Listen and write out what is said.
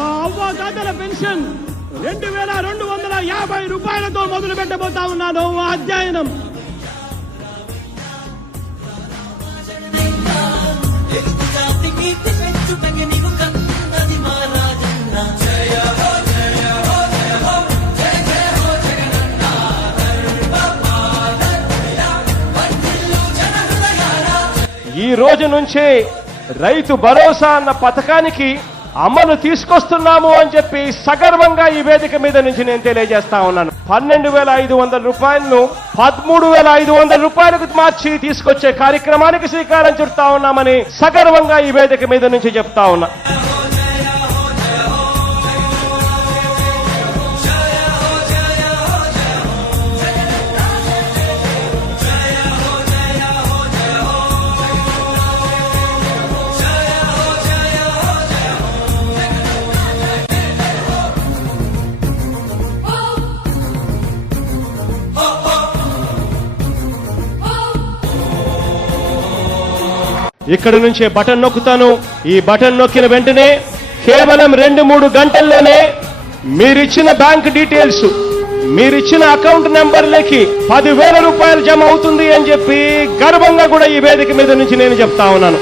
అవ్వాతాతల pension 2250 రూపాయలతో మొదలు పెట్టబోతా ఉన్నాను అధ్యయనం. ఈ రోజు నుంచి రైతు భరోసా అన్న పథకానికి అమలు తీసుకొస్తున్నాము అని చెప్పి సగర్వంగా ఈ వేదిక మీద నుంచి నేను తెలియజేస్తా ఉన్నాను. 12,500 రూపాయలను 13,500 రూపాయలకు మార్చి తీసుకొచ్చే కార్యక్రమానికి శ్రీకారం చుడతా ఉన్నామని సగర్వంగా ఈ వేదిక మీద నుంచి చెప్తా ఉన్నా. ఇక్కడ నుంచే బటన్ నొక్కుతాను. ఈ బటన్ నొక్కిన వెంటనే కేవలం 2-3 గంటల్లోనే మీరిచ్చిన బ్యాంక్ డీటెయిల్స్, మీరిచ్చిన అకౌంట్ నెంబర్లకి 10,000 రూపాయలు జమ అవుతుంది అని చెప్పి గర్వంగా కూడా ఈ వేదిక మీద నుంచి నేను చెప్తా ఉన్నాను.